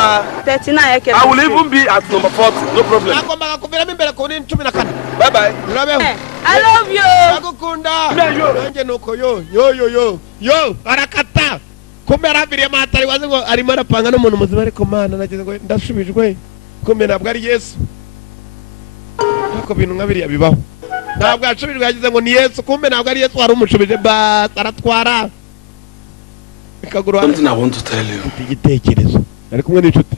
number 39. I will even be at number 40. No problem. Bye bye. I love you. Yo, arakata. Kumera bire matari wazengo arimara panga no muntu muzima ariko mana nageze ngo ndashubijwe. Kumbe ntabwo ari Yesu. Nako bintu nkabiri yabibaho. Ntabwo yashubijwe yagize ngo ni Yesu, kumbe ntabwo ari Yesu wari umushubije ba aratwara. Something I want to tell you. Igitekerezo. Ari kumwe n'inshuti.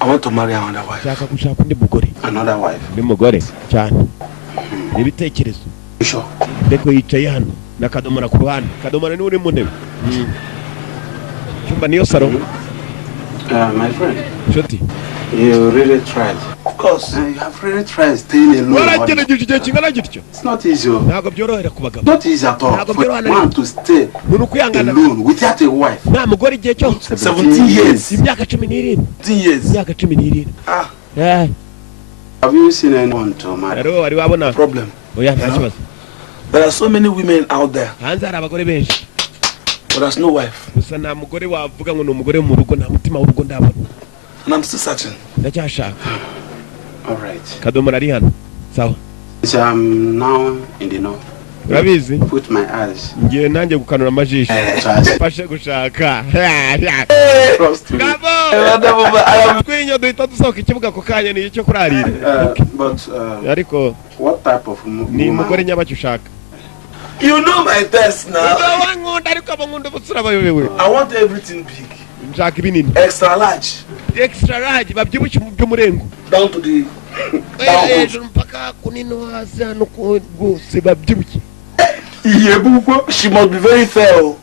I want to marry another wife. Shaka gushaka undi mugore. Another wife. Ni mugore cyane. Ibitekerezo. Sure. Ndeko yicaye hano na kadomora ku ruhande. Kadomora ni uri mu ntebe. Cyumba niyo saro. My friend. Shoti. You really tried. Of course, you have really tried staying alone. It's not easy. Not easy at all. For one to stay alone without a wife. 17 years. 17 years. Ah. Yeah. Have you seen anyone to marry? Problem. There are so many women out there. But there's no wife. And I'm still searching. All right. So I'm now in the know. Put my eyes. What type of woman? You know my taste now. I want everything big. Extra large. Down to the she must be very fair.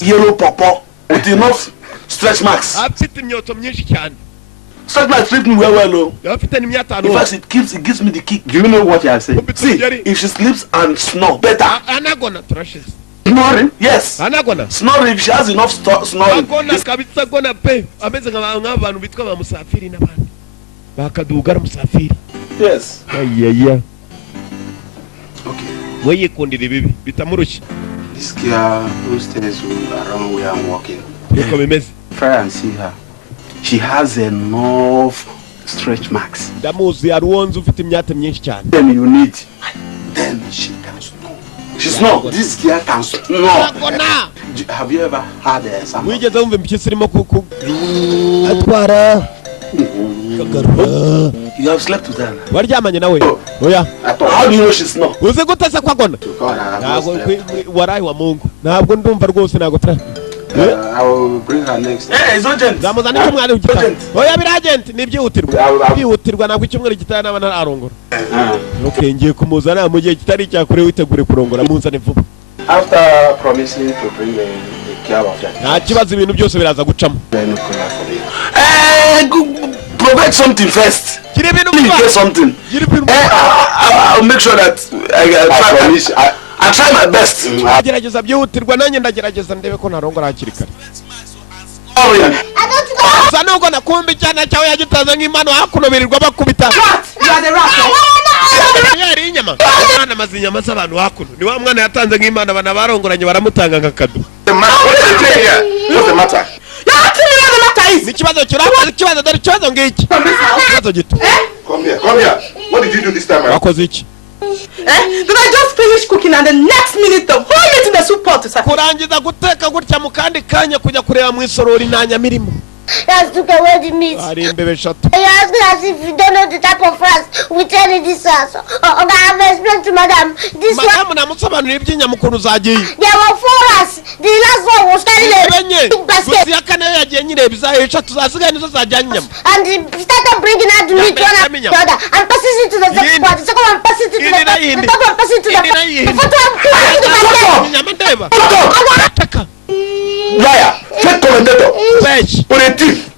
Yellow purple with enough stretch marks. Stretch marks fit me well. In fact, it gives me the kick. Do you know what you are saying? See, if she sleeps and snore, better. Snoring? Yes. Snoring, if she has enough snoring. Yes. Okay. This girl who stays around where I'm walking. Try and see her. She has enough stretch marks. Then you need. Then she can snore. She snore. This girl can snore. Have you ever had someone? You have slept with her. How do you know she snore? I will bring her next. Hey, it's urgent. After promising to bring the care of that. Provide something first. Get something. I'll make sure that I try my best. What's the matter? Come here. What did you do this time? Did I just finish cooking and the next minute the whole meat in the soup pot is Let's took away the meat. You ask me as if you don't know the type of rice we tell in this house. I have explained to madam. This one. There were 4 rice. The last one was carrying a big basket. And he started bringing out the meat one after the other and passes it to the second part. The second one passes it to the third. The third one passes it to the fourth. The fourth one liar, fake commentator, for a thief.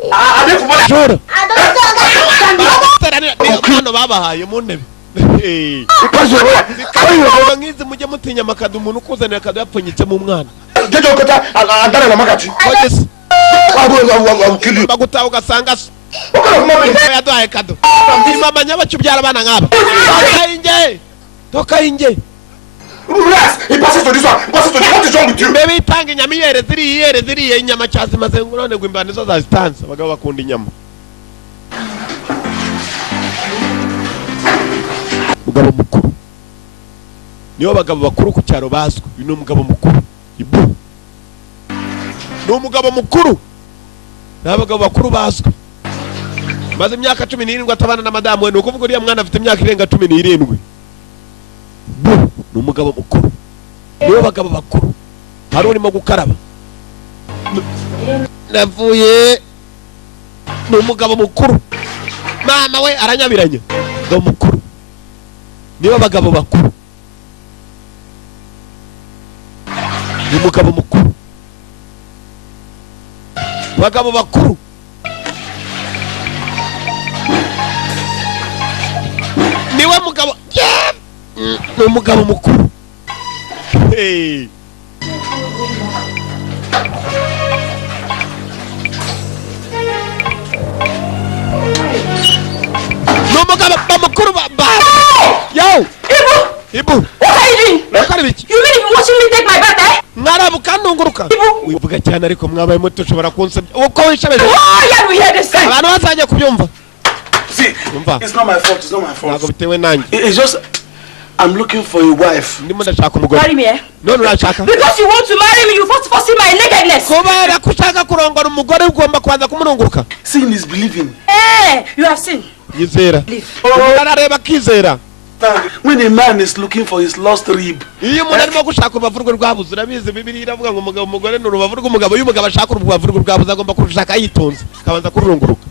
Relax. He passes to this one. He passes to this. What is wrong with you? Baby, tangi nyama yere inyama cyase mazenguno ne gwimbana zo za stanza abagabo bakunda inyama. Mugabo mukuru. Niyo bagabo bakuru ku cyaro baswe. Uyu ni umugabo mukuru. Ibu. Ni umugabo mukuru. N'abagabo bakuru baswe. Maze imyaka 17 atabana na madamu we nukuvuga uriya mwana afite imyaka irenga 17. Bu, ni umugabo mukuru. Niyo bagabo bakuru. Hari urimo gukaraba. Navuye. Ni umugabo mukuru. Mama we aranyabiranya. Umugabo mukuru. Niyo bagabo bakuru. Ni umugabo mukuru. Bagabo bakuru. Niwe mugabo. Yeah. Ni umugabo mukuru. Hey. No mugabo mukuru ba. Yo. Ibu. What are you doing? What are you doing? You mean you watching me take my bath, eh? Ngarabuka nunguruka. Uvuga cyane ariko mwabaye muto ushobora kunsebya. Uko wishabeje. Oh, yeah, we hear this thing. Abantu bazajya kubyumva. See, it's not my fault. It's not my fault. Ntabwo bitewe nanjye. It's just I'm looking for a wife. Ndimo ndashaka umugore. Marry me, eh? No, urashaka. Because you want to marry me, you first see my nakedness. Kubera kushaka kurongora umugore ugomba kwanza kumurunguruka. Seeing is believing. Eh, you have seen. Yizera. Arareba kizera. When a man is looking for his lost rib. Iyo umuntu arimo gushaka urubavu rwabuze urabizi Bibiliya iravuga ngo umugore ni urubavu rw'umugabo iyo umugabo ashaka urubavu rwabuze agomba kurushaka yitonze akabanza kururunguruka.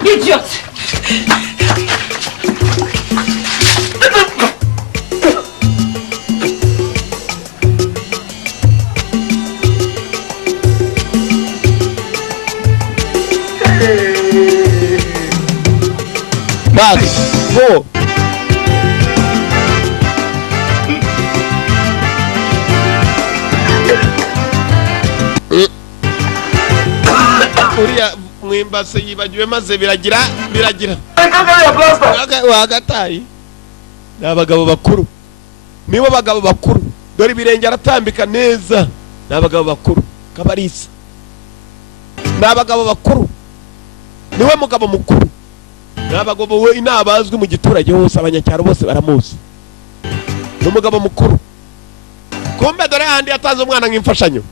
Idiot. Go. Uriya mwimbase yibagiwe maze biragira. Wagatayi. N'abagabo bakuru. Nibo bagabo bakuru. Dore ibirenge aratambika neza. N'abagabo bakuru. Kabarisa. N'abagabo bakuru. Niwe mugabo mukuru. N'abagabo we inabazwe mu giturage hose abanyacyaro bose baramuzi. N'umugabo mukuru. Kumbe dore handi yatanze umwana nk'imfashanyo.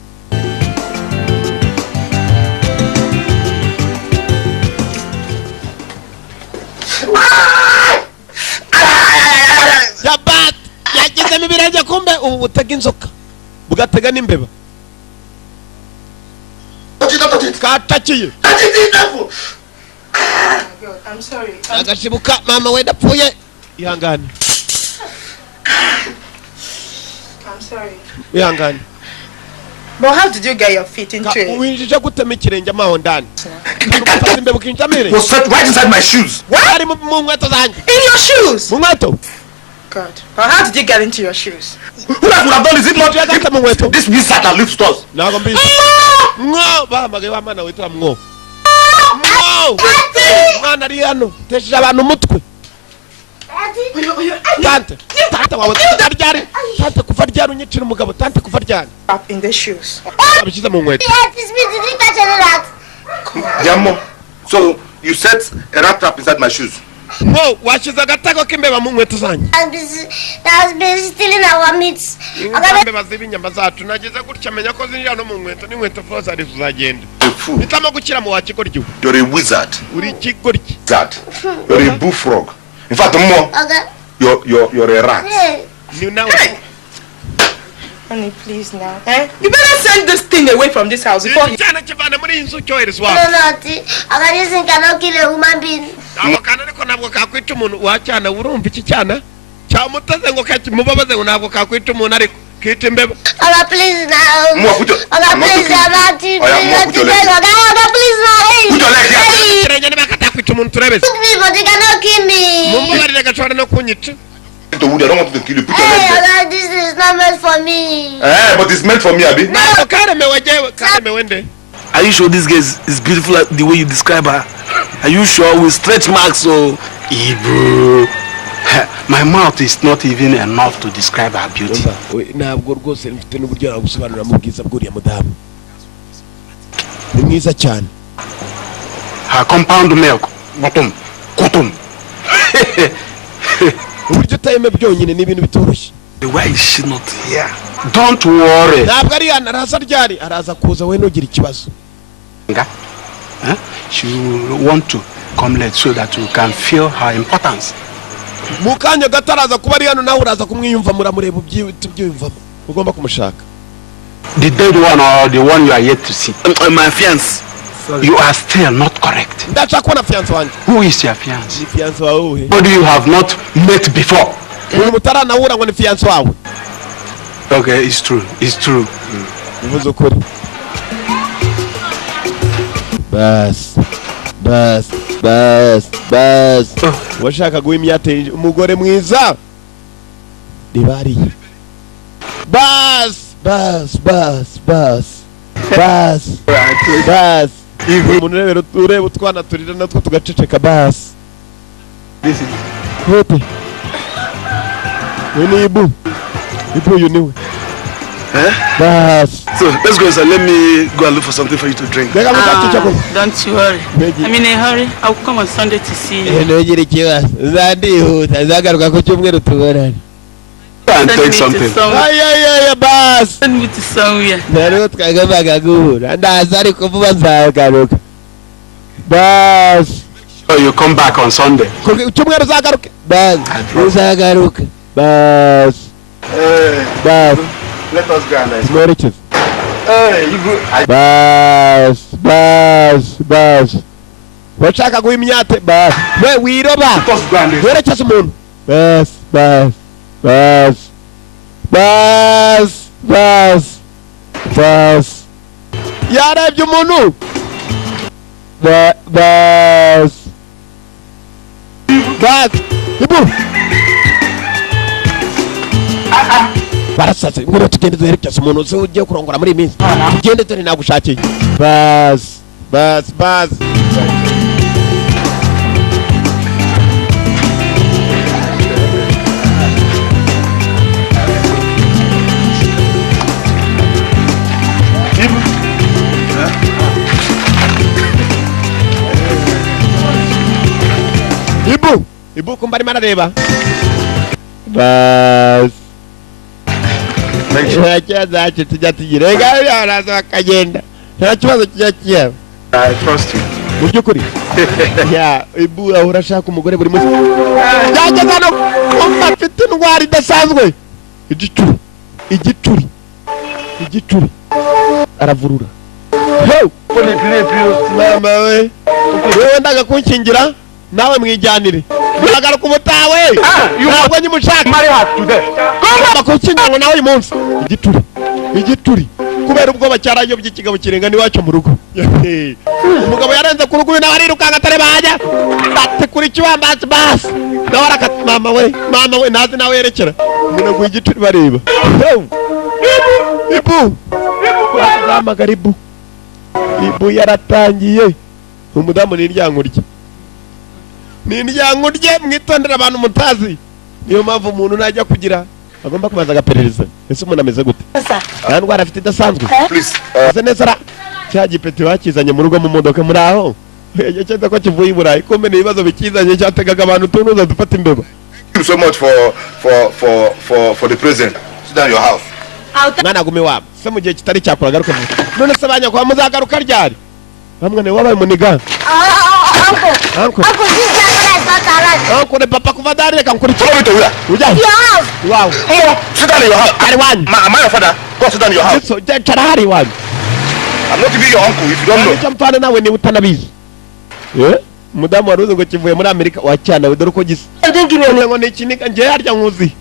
Yabat yagize mibirenge kumbe ubu butega inzoka. Bugatega n'imbeba. Katakiye. I'm sorry. Agashibuka mama we dapfuye. Ihangane. I'm sorry. Ihangane. But how did you get your feet into it? Uwinjije gutema ikirenge amaho ndani. Kandi imbeba ukinjamire. Was set right inside my shoes. Ari mu nkweto zanjye. In your shoes? Mu nkweto. God. But how did you get into your shoes? Who else would have done this? It not this wizard that lives to us. Nago mbizi. Ngo bamage bamana witwa mwo. Mwana ari hano tesha abantu umutwe. Tante wawe taryari. Tante kuva ryari unyicira umugabo tante kuva ryari. Up in the shoes. Abishiza mu nkweto. Yamo. So you set a rat trap inside my shoes. Ngo washiza gatako kimbeba mu nkweto zanjye. Has been stealing our meats. Imbeba zibinyama zacu nageze gutya menya ko zinjira no mu nkweto n'inkweto froze ari kuzagenda. Bitamo gukira mu wakigoryo. You're a wizard. Uri kigoryi. Wizard. You're a bullfrog. In fact, more. You're a rat. You know. Honey, please now. Eh? You better send this thing away from this house before he... No, Auntie. Agashin cannot kill a human being. Aga, please now. Aga, please, Auntie. Please now. Put your leg here. Put me, but they cannot kill me. I don't want to kill you. Put your leg there. Aga, this is not meant for me. But it's meant for me, Abi. Are you sure this girl is beautiful like the way you describe her? Are you sure with stretch marks or Ibu? My mouth is not even enough to describe her beauty. Ntabwo rwose mfite n'uburyo nagusobanurira mu bwiza bw'uriya mudamu. Ni mwiza cyane. Her compound milk, bottom. Uburyo tayime byonyine ni ibintu bitoroshye. Why is she not here? Don't worry. Ntabwo ari hano, araza ryari, araza kuza we nugira ikibazo. She will want to come late so that you can feel her importance. Mukanya gataraza kuba ari hano nawe uraza kumwiyumva muramureba ubyiyumvamo. Ugomba kumushaka. The dead one or the one you are yet to see? My fiance. You are still not correct. Ndashaka kubona fiance wanjye. Who is your fiance? Ni fiance wawe. But you have not met before. Uyu mutaranahura ngo ni fiance wawe. Okay, it's true. It's true. Uvuze ukuri. Bas. Washaka guhimyate umugore mwiza. Dibari. Bas. Umuntu ureba utwana turira natwo tugaceceka bas. This is Hope. Ni Ibu you knew. Bas. So let's go inside. Let me go and look for something for you to drink. Don't you worry. I'm in a hurry. I'll come on Sunday to see you. Ntugire ikibazo. Uzandihuta zagaruka ku cyumweru tubonane. and take something. Ay, bas. Send me to somewhere. Naro twagombaga guhura. Ndaza ariko vuba nzagaruka. Bas. So you come back on Sunday. Cyumweru zagaruka. Bas. Uzagaruka. Bas. Bas. Let us go and Meriches. you go. Bas. Wachaka guhimyate bas. We wiroba. Let us go and Werekeza umuntu. Bas. Yarebye umuntu. Bas. Ibu. Barasatse ngoro tugende duherekeza umuntu se ugiye kurongora muri iminsi. Tugende turi nagushakiye. Bas. Ibu kumbari mana reba. Bas. Ntakibazo tujya tugirega araza akagenda. Nta kibazo kijya. I trust you. Mu byukuri. Ya, Ibu ahora ashaka umugore buri munsi. Yageza no afite indwara idasanzwe. Igicuri. Aravurura. Hey! Mama we. Wewe ndaga kunkingira nawe mwijyanire. Uragaruka umutawe. Ntabwo nyimushaka. Marry her today. Ngomba kunkingira ngo nawe uyu munsi. Igituri. Kubera ubwoba cyarayobye ikigabo kirenga ni wacu mu rugo. Umugabo yarenze ku rugo nawe arirukanga atare bajya. Bate kuri kiwambazi bas. Nawe arakata mama we nazi nawe yerekera. Umuntu ngo igituri bareba. Ibu. Zamagara Ibu. Ibu yaratangiye. Umudamu ni iryankurye. Mwitondera abantu mutazi. Niyo mpamvu umuntu najya kugira agomba kubanza agaperereza. Ese umuntu ameze gute? Nta ndwara afite idasanzwe. Please. Ese neza cya gipeti bakizanye mu rugo mu modoka muri aho. Yageze ko kivuye i Burayi kombe n'ibibazo bikizanye cyategaga abantu tunuza dufata imbeba. Thank you so much for the present. Sit down in your house. Mwana gume wabo. Se mu gihe kitari cyakuragaruka. None se banya kwa muzagaruka ryari? Bamwe ne wabaye muniga. Uncle, this is not alright. Uncle, papa kuva dare kan kuri. Follow me to where? Uja. Your house. Wow. Sit down in your house. Ariwan. Am I your father? Go sit down in your house. So charahari wan. I'm not even your uncle if you don't know. Chamfana nawe ni utanabizi. Mudamu waruze ngo kivuye muri Amerika wacyana we dore uko gisa. Ngo ni kinika nje yarya nkuzi.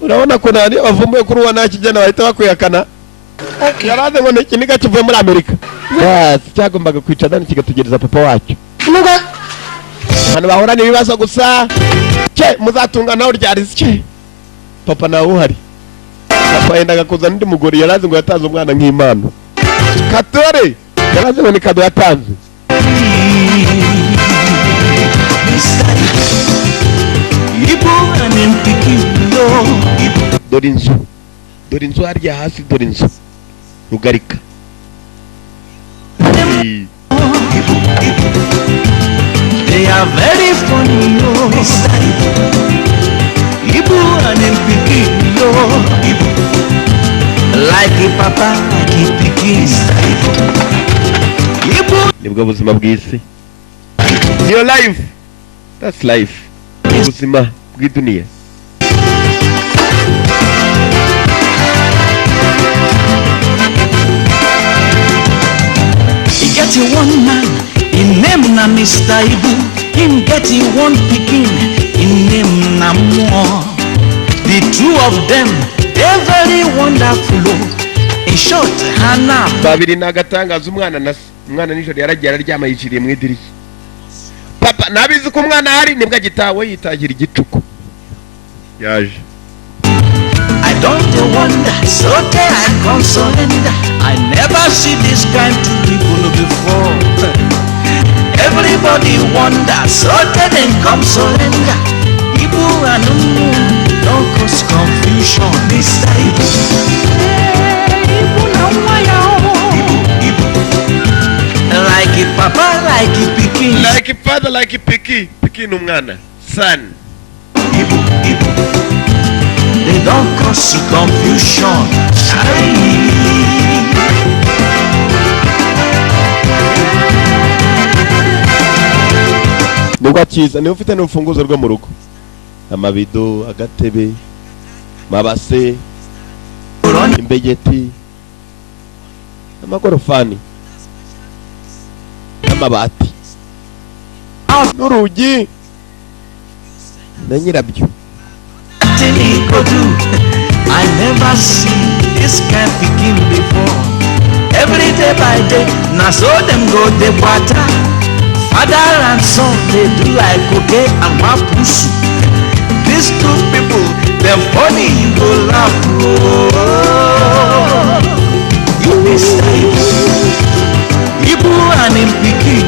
Urabona ko nani bavumbuye kuri uwa nakijana bahita bakuyakana. Okay. Yaraze ngo ni kinika kivuye muri Amerika. Yes, cyagombaga kwica dani kigatugereza papa wacu. Muga. Hano bahora ni bibazo gusa. Cye muzatunga naho ryari cye. Papa nawe uhari. Papa yendaga kuzana ndi mugore yaraze ngo yatanze umwana nk'Imana. Katore yaraze ngo ni kado yatanze. Ibu dore inzu harya hasi, dore inzu rugarika. They are very funny, Ibu and Piki, like a papa, like a Piki. Nibwo buzima bw'isi. Your life. That's life. Ubuzima bw'iduniya. He get you one man, in name na Mr. Ibu. Him get you one pikin, in name na more. The two of them, they're very wonderful. In short, Hannah. Babiri nagatangaza umwana nijoro yaragiye araryama yiciriye mu idirishya. Papa nabizi ko umwana hari nibwo agitawe yitagira igicuku. Yaje. I don't wonder, so can I come surrender. I never see this kind of people before. Everybody wonder, so can come surrender. People and don't cause confusion. This like a papa, like a pikin. Like a father, like a pikin. Pikin umwana. Son. They don't cause confusion. Nubwo akiza niba ufite n'urufunguzo rwo mu rugo, amabido, agatebe, mabase, imbegeti, amagorofani, amabati, n'urugi na nyirabyo. I never see this kind of pikin before. Every day by day, now so them go the water. Father and son, they do like okay and wapusu. These two people, they're funny, you go laugh. You Mr. Ibu and him pikin,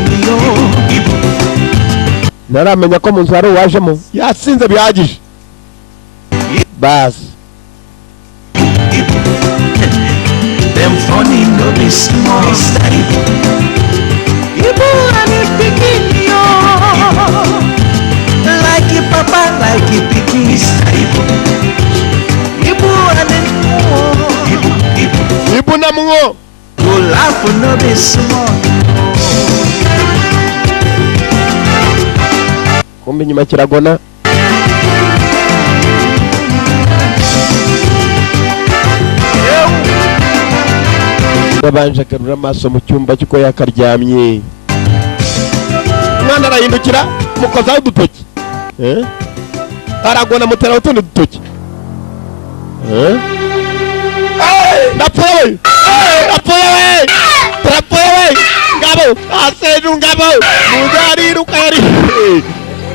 Ibu. Naramenya ko mu nzu hari uwajemo yasinze bihagije. Bas. Them funny no be small. Ibu and him pikin, like a papa, like a pikin. Ibu and him Ibu na mungo. go laugh no be small. Kumbe nyuma kiragona. Babanje akarura amaso mu cyumba cyuko yakaryamye. Mwana arahindukira mukozaho udutoki. Aragona mutera utundi dutoki. Napoi! Napoi! Napoi! Ngabo! Aseju ngabo! Mudari rukari!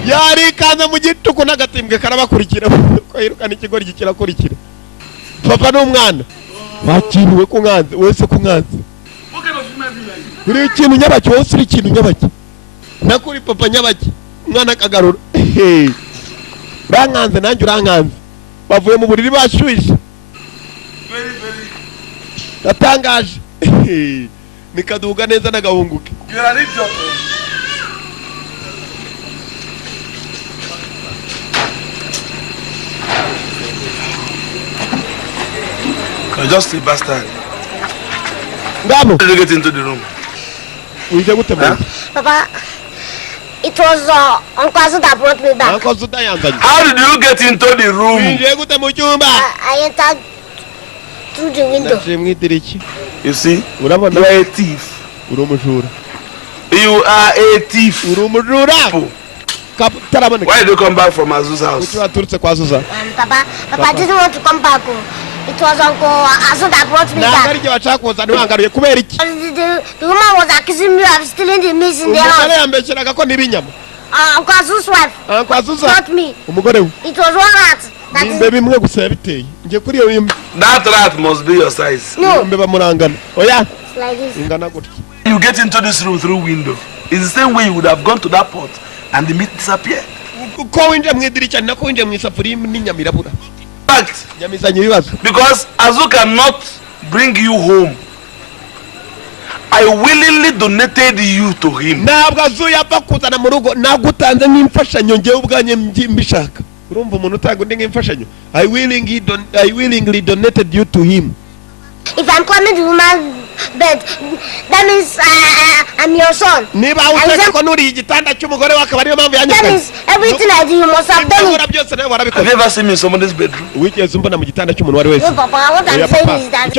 Yari kana mu gituko n'agatimbwe karabakurikira. Ko yirukana ikigori gikirakurikira. Papa n'umwana. Bakiriwe ku nganze, wese ku nganze. Uri ikintu nyabaki, wose uri ikintu nyabaki. Nakuri papa nyabaki, umwana akagarura. Uranganze nanjye uranganze. Bavuye mu buriri bashyushye. Natangaje. Nikaduga neza nagahunguke. You're just a bastard. Ngabo. How did you get into the room? Papa, it was Uncle Azu that brought me back. Uncle Azu yanzanye. How did you get into the room? I entered through the window. You see, you are a thief. You are a thief. Why did you come back from Azu's house? Papa didn't want to come back. It was Uncle Azu that brought me back. The woman was accusing me of stealing the meat in the house. Uncle Azu's wife brought me. It was one rat. That rat must be your size. No. It's like this. You get into this room through window. It's the same way you would have gone to that pot and the meat disappeared. Ko winje mwidirishya nako winje mwisafuriya n'inyamirabura. Fact. Nyamizanye ibibazo. Because Azu cannot bring you home. I willingly donated you to him. Ntabwo Azu yapfa kuzana mu rugo nagutanze nk'imfashanyo ngewe ubwanye mbishaka. Urumva umuntu utagundi nk'imfashanyo. I willingly donated you to him. If I'm climbing the woman's bed, that means I'm your son. Niba utaka ko nuri igitanda cy'umugore wakaba ariyo mpamvu yanyuze. That means everything I do you must have done it. Have you ever seen me in someone's bedroom? Wigeze umbona mu gitanda cy'umuntu wari wese? No, Papa, what I'm saying is that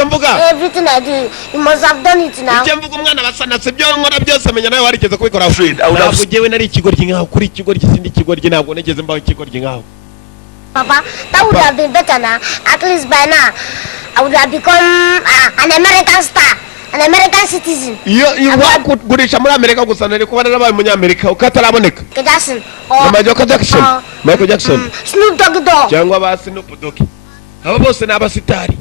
everything I do, you must have done it now. Icyo mvuga umwana basana sibyo nkora byose menya nawe warigeze kubikora. Afraid. I would have jewe nari ikigoryi nkaho kuri ikigoryi sindi ikigoryi ntabwo negeze mbaho ikigoryi nkaho. Papa, that would have been better now. At least by now, I would have become an American star, an American citizen. Iyo wakugurisha muri Amerika gusa nari kuba narabaye umunyamerika ukataraboneka. Jackson. Michael Jackson. Snoop Doggy Dogg. Cyangwa ba Snoop Doggy. Abo bose ni abasitari.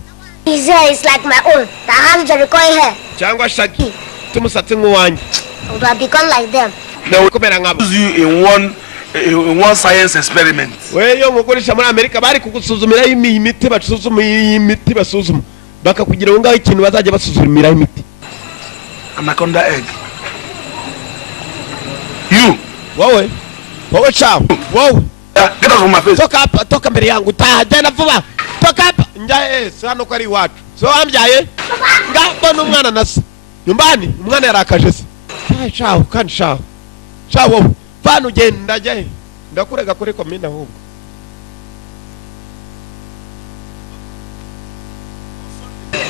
His hair is like my own. That has Jericho hair. Cyangwa Shaggy. Tumusatsi nk'uwanjye. I would have become like them. Nawe kumera nkabo. use you in one science experiment. Weyo ngukoresha muri Amerika bari kugusuzumira imiti basuzuma imiti basuzuma. Bakakugira ngo ngaho ikintu bazajya basuzumira imiti. Anaconda egg. You. Wowe chao. Wow. Get out of my face. Toka mbere yangu. Tajana vuba. Toka hapa. Njaye sano kwa watu. So amjaye. Ngabona umwana nasi. Nyumbani umwana yarakaje se. Chao kandi chao. Chao. Fano ugenda je. Ndakurega kuri komine ahubwo.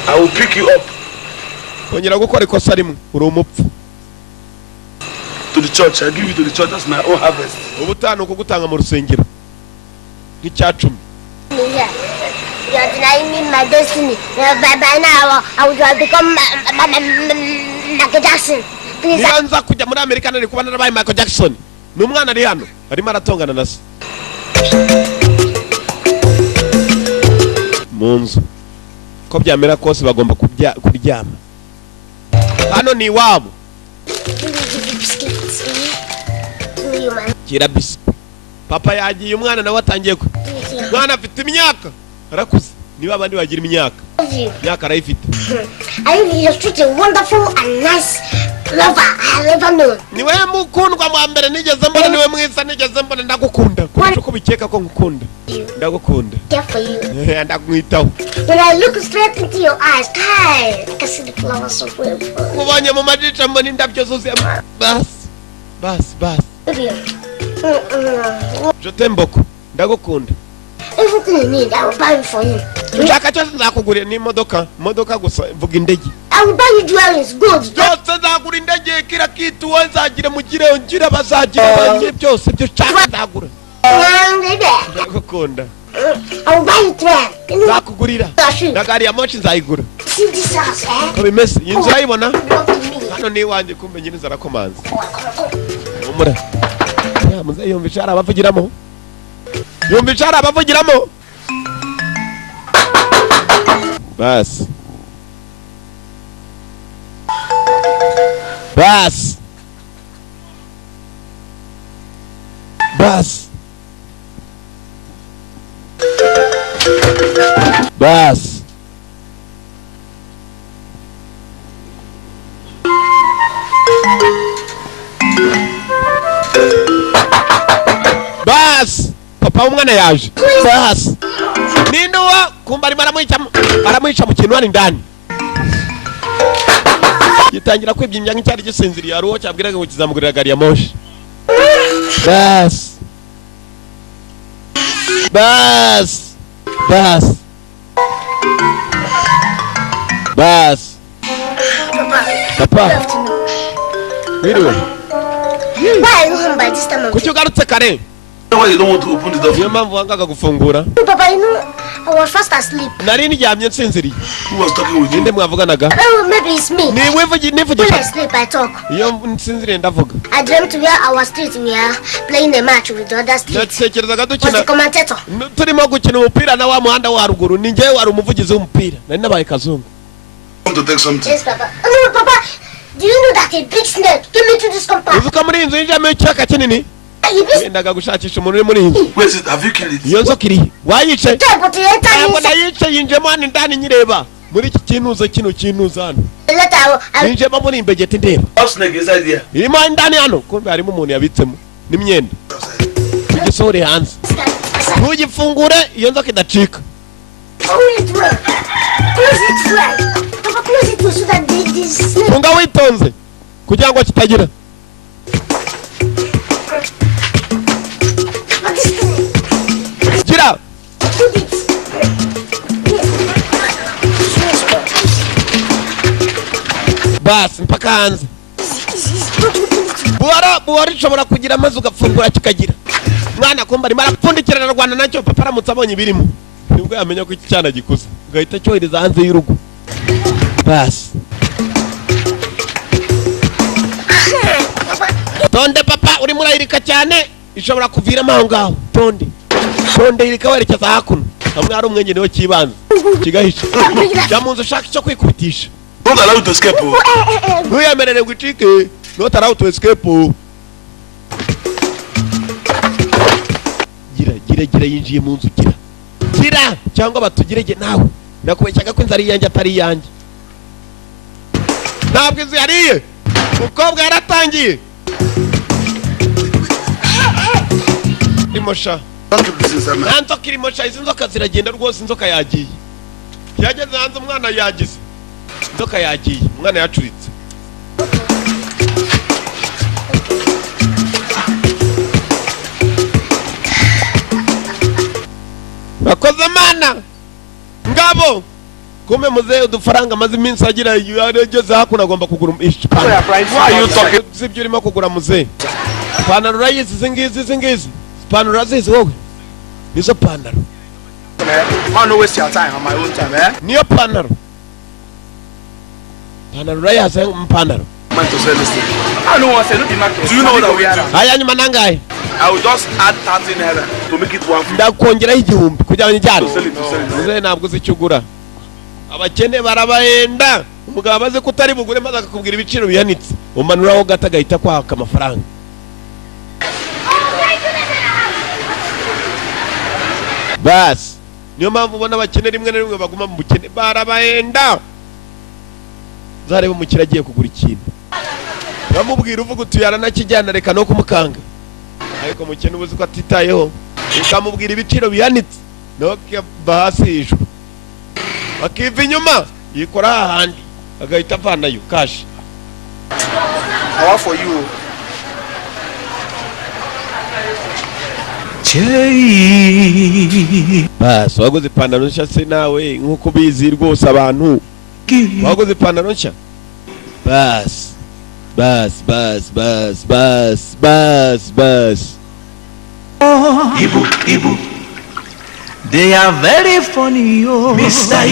I will pick you up. Kongera gukora ikosa rimwe uri umupfu. To the church. I give you to the church as my own harvest. Ubutano kugutanga mu rusengero. Nk'icyacumi. You are denying me my destiny. By now, I would have become Michael Jackson. Please. Nibanza kujya muri Amerika nari kuba narabaye Michael Jackson. Numwana ari hano. Arimo aratongana na se. Munzu. Ko byamera kose bagomba kuryama. Hano ni wabo. Kira biscuit. Papa yagiye umwana nawe atangiye ko. Mwana afite imyaka. Arakuze. Niba abandi bagira imyaka. Imyaka arayifite. I really just such a wonderful and nice lover I have ever known. Niwe mukundwa mu mbere nigeze mbona niwe mwiza nigeze mbona ndagukunda. Kuko uko bikeka ko ngukunda. Ndagukunda. Care for you. Ndakwitaho. When I look straight into your eyes, I can see the flowers so beautiful. Kubonye mu majica mbona indabyo zuzuye. Bas. Je t'aime beaucoup. Ndagukunda. Everything you need, I will buy it for you. Ushaka cyose nzakugurira n'imodoka gusa vuga indege. I will buy you jewelry, gold. Byose nzagura indege kira kitu wazagire mugire ngira bazagira banye byose byo cyane ndagura. Ndagukunda. I will buy you train. Nzakugurira. Ndagari ya moshi nzayigura. See this house, eh? Ko bimeze inzu ayibona. Hano ni wanje kumbe nyine zarakomanze. Umura. Ya muze yumvisha abavugiramo. Yumvisha abavugiramo. Bas. Papa umwana yaje. Bas. Ninuwa kumba ari aramwica mu kintu ari ndani. Yitangira kwibyimya nk'icyari gisinziriye ari uwo cyabwiraga ngo kizamugurira gari ya moshi. Bas. Papa. Wiriwe. Why are you home by this time of day? Kuki ugarutse kare? Why you don't want to open the door? Niyo mpamvu wangaga gufungura. Papa, you know, I was fast asleep. Nari ndyamye nsinziriye. Who was talking with you? Ninde mwavuganaga? Oh, maybe it's me. Ni When I sleep, I talk. Iyo nsinziriye ndavuga. I dreamt we are our street. We are playing a match with the other street. Natekerezaga Was the dukina. commentator. Turimo gukina umupira na wa muhanda wa haruguru. Ni njyewe wari umuvugizi w'umupira. Nari nabaye kazungu. I want to take something. Yes, Papa. No, Papa. Do you know that a big snake came into this compound? Uvuka muri inzu y'injame cyaka kinini? Wendaga gushakisha umuntu uri muri iyi. Where is it? Have you killed it? Iyo nzoka iri. Wayice? Ntabwo nayice yinjemo hano indani nyireba. Muri iki kinuza hano. Yinjemo muri imbegeti ndeba. How snake is that there? Irimo indani hano. Kumbe harimo umuntu yabitsemo. N'imyenda. Igisohore hanze. Ntugifungure iyo nzoka idacika. Funga witonze kugira ngo kitagira. Gira. Bas mpaka hanze. Buhara ushobora kugira amazi ugafungura kikagira. Mwana kumba arimo arapfundikirana Rwanda nacyo papa aramutse abonye ibirimo. Nibwo yamenya ko iki cyana gikuze. Ugahita cyohereza hanze y'urugo. Bas. Tonde papa uri murayirika cyane ishobora kuviramo aho ngaho. Tonde irika werekeza hakuno. Hamwe hari umwenge niwe kibanza. Kigahisha. Yamunze ushaka icyo kwikubitisha. Don't allow it to escape. Ntuyemerere gucike. Not allow to escape. Gira yinjiye mu nzu gira cyangwa batugirege nawe nakubeshyaga ko inzari yanjye atari yanjye ntabwo izi yariye ukobwa yaratangiye imosha nzoka irimosha izi nzoka ziragenda rwose inzoka yagiye yageze hanze umwana yagize inzoka yagiye umwana yacuritse bakoze mana ngabo kume muze udufaranga maze iminsi agira yarageze hakuna agomba kugura ishipana. Why you talking? Sibyo urimo kugura muze panaro rayizi zingizi panaro razizi wowe nizo panaro Man, no waste your time on my own time, eh? niyo panaro rayizi panaro Man to sell this thing. I don't want to say no be market. Do you know that we are? Aya nyuma nangaye I will just add 13 naira to make it 150. ndakongeraho igihumbi kugira ngo njyane To sell it. muze ntabwo uzicugura abakene barabahenda umugabo amaze kutari bugure maze akakubwira ibiciro bihanitse umanuraho gato agahita kwaka amafaranga. Bas niyo mpamvu ubona abakene rimwe na rimwe baguma mu bukene barabahenda. Zareba umukire agiye kugura ikintu bamubwira uvuga utuyara nakijyana reka no kumukanga ariko mukene ubuzi ko atitayeho ukamubwira ibiciro bihanitse no bahasi hejuru akiva inyuma yikora hahandi agahita avanayo kashi. How for you? Bas waguze ipantaro nshya se nawe nkuko bizi rwose abantu waguze ipantaro nshya. Bas Ibu, they are very funny, yo. Mr.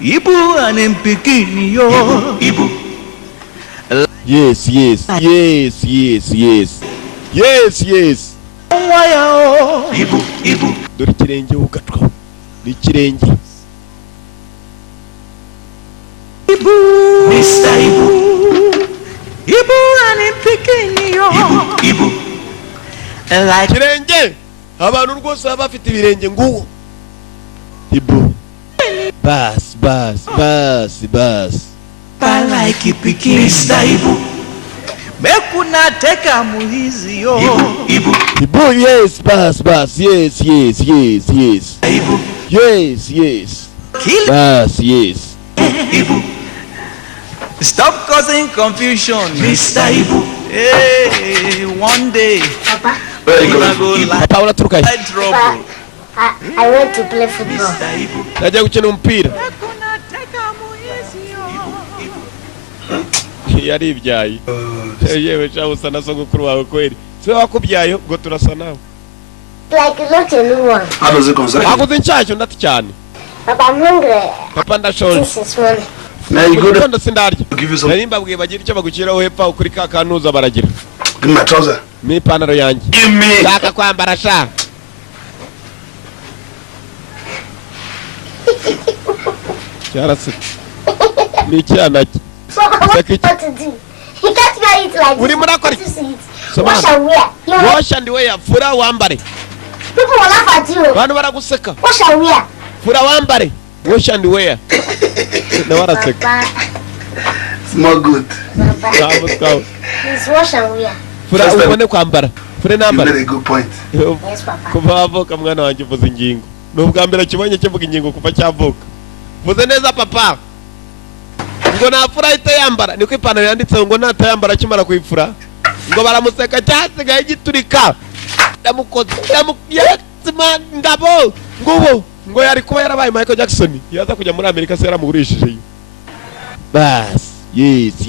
Ibu and him picking, yo. Ibu. Yes. Ibu. Dore ikirenge ugatwa n'ikirenge. Ibu. Mr. Ibu and him picking, yo. Ibu. Like Kirenge abantu rwose baba bafite ibirenge nguwo. Ibu. Bas. I like picking, Mr. Ibu. Mekuna teka muhizi, yo. Ibu. Yes, bas. Yes. Ibu. Yes. Kill Bas, yes. Ibu. Stop causing confusion, Mr. Ibu. Hey, one day. Papa. Papa unaturuka I trouble. I went to play football. Mr. Ibu. najya gukina umupira Mekuna teka muhizi, yo. yari ibyaye yewe cyangwa usa na sogokuru wawe kweli se wakubyaye ubwo turasa nawe Like not a new one. How does it concern? waguze inshyashyo ndati cyane. Papa, I'm hungry. Papa ndashonje This is money. Now you go there. Sindarya Give you some. nari mbabwiye bagira icyo bagushyiraho hepfo kuri ka kanuza baragira Give me my trouser. n'ipantaro yanjye Give me. shaka kwambara sha cyarase ni icyana So I Take it. what to do. You can't wear it like Uri murakora this. iki? Wash and wear. Wash and wear. Fura wambare. People will laugh at you. Bantu baraguseka. Wash and wear. Fura wambare. Wash and wear. Na baraseka. Papa. Small good. Papa. Sawa. Please wash and wear. Fura ubone kwambara. Fura You nambara. made a good point. Yes, Papa. Kuva avuka mwana wanjye uvuza ingingo. Nubwa mbere kibonye kivuga ingingo kuva cyavuka. Vuze neza papa. Ngo nafura ite yambara. Niko ipantaro yanditse ngo natayambara kimara kuyifura. Ngo baramuseka cyasigaye giturika. Ndamukoze. Ndamuyetima ngabo. Ngubo. Ngo yari kuba yarabaye Michael Jackson. Yaza kujya muri Amerika se yaramugurishije. Bas. Yes.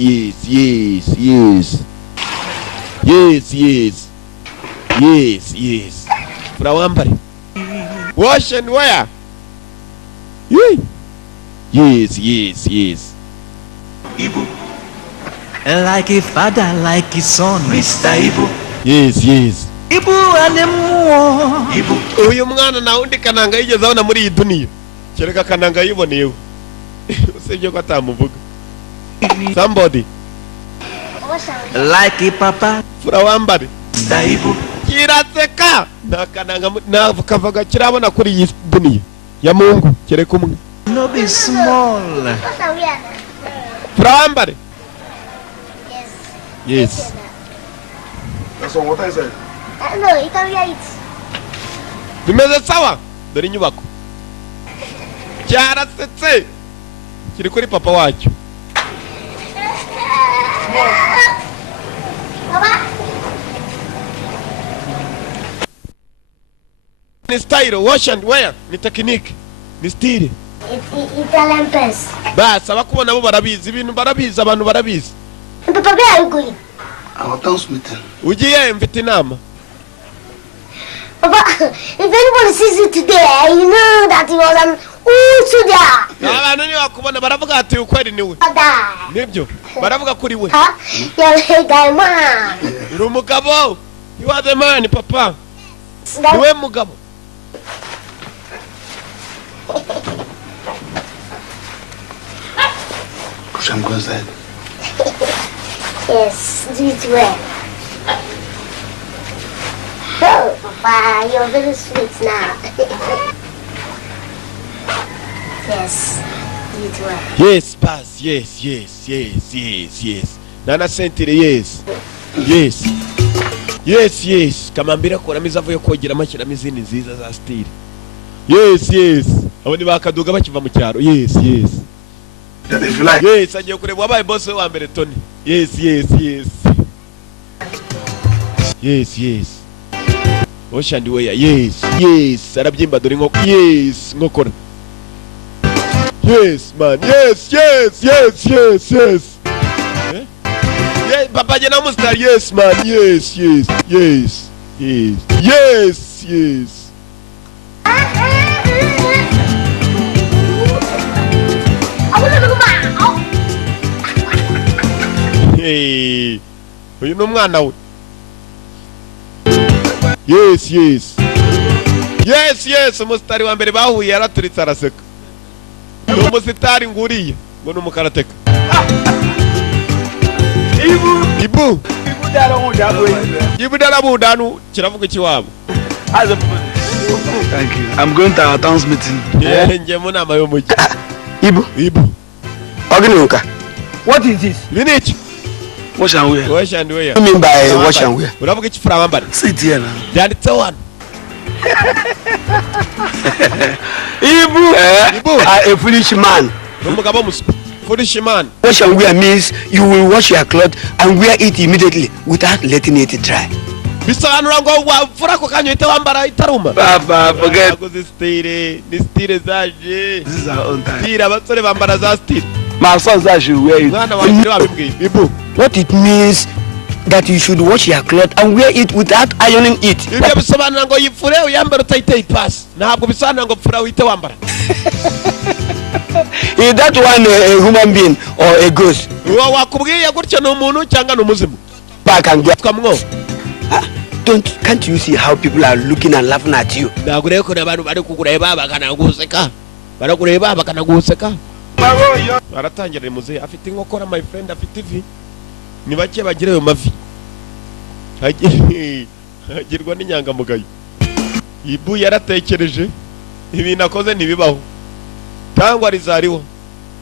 Fura wambare. Wash and wear. Yes. Ibu. Like a father, like his son. Mr. Ibu. Yes. Ibu anemuo. Ibu. Uyu mwana na undi kananga yigeze abona muri iyi dunia. Kereka kananga yiboneyeho. Usibye ko atamuvuga. Somebody. Wash and wear. Like a papa. Fura wambare. Mr. Ibu. Kiraseka. Na kananga na kavaga kirabona kuri iyi dunia. Ya Mungu kereka umwe. No be small. Wash and wear. Fura wambare. Yes. That's what I said. No, you can wear it. Bimeze sawa. Dore inyubako. Cyarasetse. Kiri kuri papa wacyo. Papa. Ni style, wash and wear, ni technique, ni style. Italian pants. Basa bakubona bo barabizi ibintu barabizi abantu barabizi. Papa, where are you going? Our town's meeting. Ugiye mfite inama. Papa, if anybody sees you today, you know that he was an Usuda. Abantu ni bakubona baravuga ati ukweli niwe. Nibyo. Baravuga kuri we. Huh? You're a guy man. Uri umugabo. You are the man, papa. Niwe mugabo. Push and go inside. Yes, do it well. Oh, Papa, you're very sweet now. Yes, do it well. Yes, pass. Yes. Nana sentire yes. Yes. Kamambira kuramiza avuye kogera amashyiramo izindi nziza za style. Yes. Abo ni bakaduga bakiva mu cyaro. Yes. If you like. Yes, agiye kureba wabaye boss we wa mbere Tony. Yes. Wash and wear. Yes. Arabyimba dore nko. Yes, nkokora. Yes, man. Yes. Eh? Yes, papa jana mustar. Yes, man. Yes. Hey, uyu ni umwana we. Yes, umusitari wa mbere bahuye yaraturitse araseka. Ni umusitari nguriye ngo ni umukarateka. Ibu darabudanu kiravuga ikiwabo. Thank you. I'm going to our town's meeting. Nje mu nama yo mugi. Ibu. Ognuka. What is this? Linich. Wash and wear. Wash and wear. What do you mean by wash and wear? Uravuga iki fura wambare? Sit here now. Yanditse one. Ibu. A foolish man. Umugabo musuku. Foolish man. Wash and wear means you will wash your clothes and wear it immediately without letting it dry. Bisobanura ngo wafura ko kanyo ite wambara itaruma. Papa, forget. Akoze style, ni style zaje. This is our own time. Style abasore bambara za style. My sons that should wear it. Mwana wanjye wabibwiye. Ibu. What it means that you should wash your clothes and wear it without ironing it. Ibyo bisobanura ngo yifure uyambara utayiteye ipasi. Ntabwo bisobanura ngo fura wite wambara. Is that one a human being or a ghost? Uwo wakubwiye gutyo ni umuntu cyangwa ni umuzimu. Back and get. Twamwo. Can't you see how people are looking and laughing at you? Nagure ko abantu bari kukureba bakanaguseka. Barakureba bakanaguseka. Baratangira muze afite inkokora my friend afite ivi. ni bake bagira ayo mavi hagirwa n'inyangamugayo. Ibu yaratekereje ibintu akoze ntibibaho cyangwa rizariho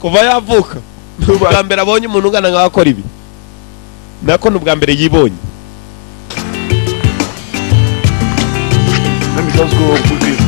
kuva yavuka. N'ubwa mbere abonye umuntu ungana nkaho akora ibi, nako n'ubwa mbere yibonye. Let me just go quickly.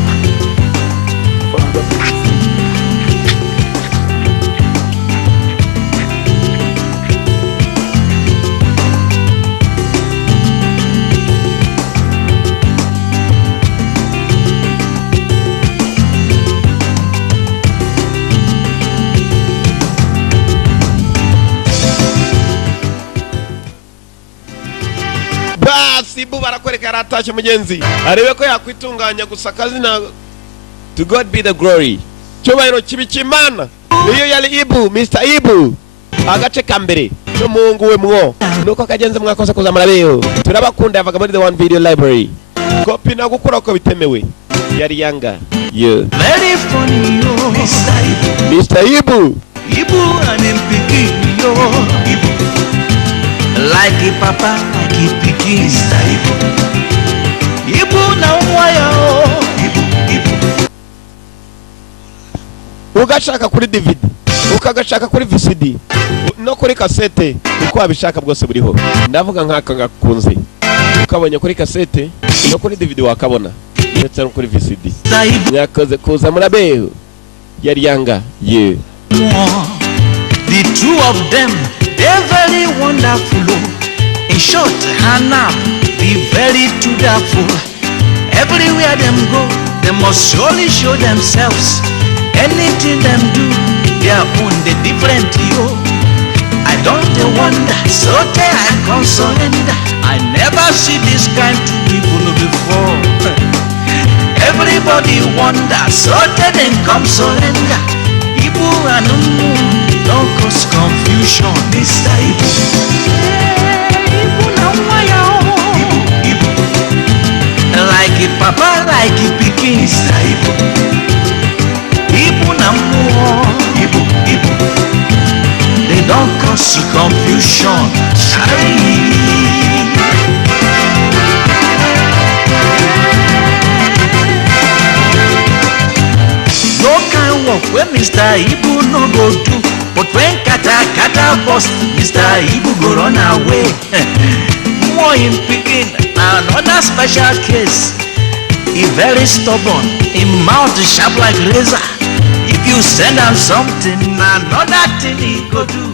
Ibu barakwereka yaratashye mugenzi arebe ko yakwitunganya gusa akazi na to God be the glory. Cyubahiro kibikimana niyo yali Ibu, Mr. Ibu. Agace kambere n'umuhungu we mwo nuko kagenze mwakoze kuzamura beyo. Turabakunda yavaga muri the one video library. Kopi na gukora ko bitemewe yari yanga. Yeah. Very funny yo, Mr. Ibu. Ibu animpiki yo, Ibu. Like a papa, like a piki. Ibu na umwaya o. Ibu. Ugashaka kuri DVD, ukagashaka kuri VCD, no kuri cassette, uko wabishaka bwose buriho. Ndavuga nk'aka gakunze. Ukabonye kuri cassette, no kuri DVD wakabona. Ndetse no kuri VCD. Yakoze kuza murabeho. Yari yanga. Yeah. The two of them, they're very wonderful. In short, Hannah, be very to-the-full. Everywhere them go, they must surely show themselves. Anything them do, their own, they different, yo. I don't wonder, so I can't surrender. I never see this kind of people before. Everybody wonder, so then come surrender. Ibu and don't cause confusion, Mr. Ibu. Ibu na waya o. Ibu. Like it papa, like it pikin, Mr. Ibu. Ibu na mo. Ibu. They don't cause confusion. No kind work when Mr. Ibu no go do. But when kata bust, Mr. Ibu go run away. More in picking, another special case. He very stubborn, his mouth is sharp like razor. If you send him something, another thing he go do.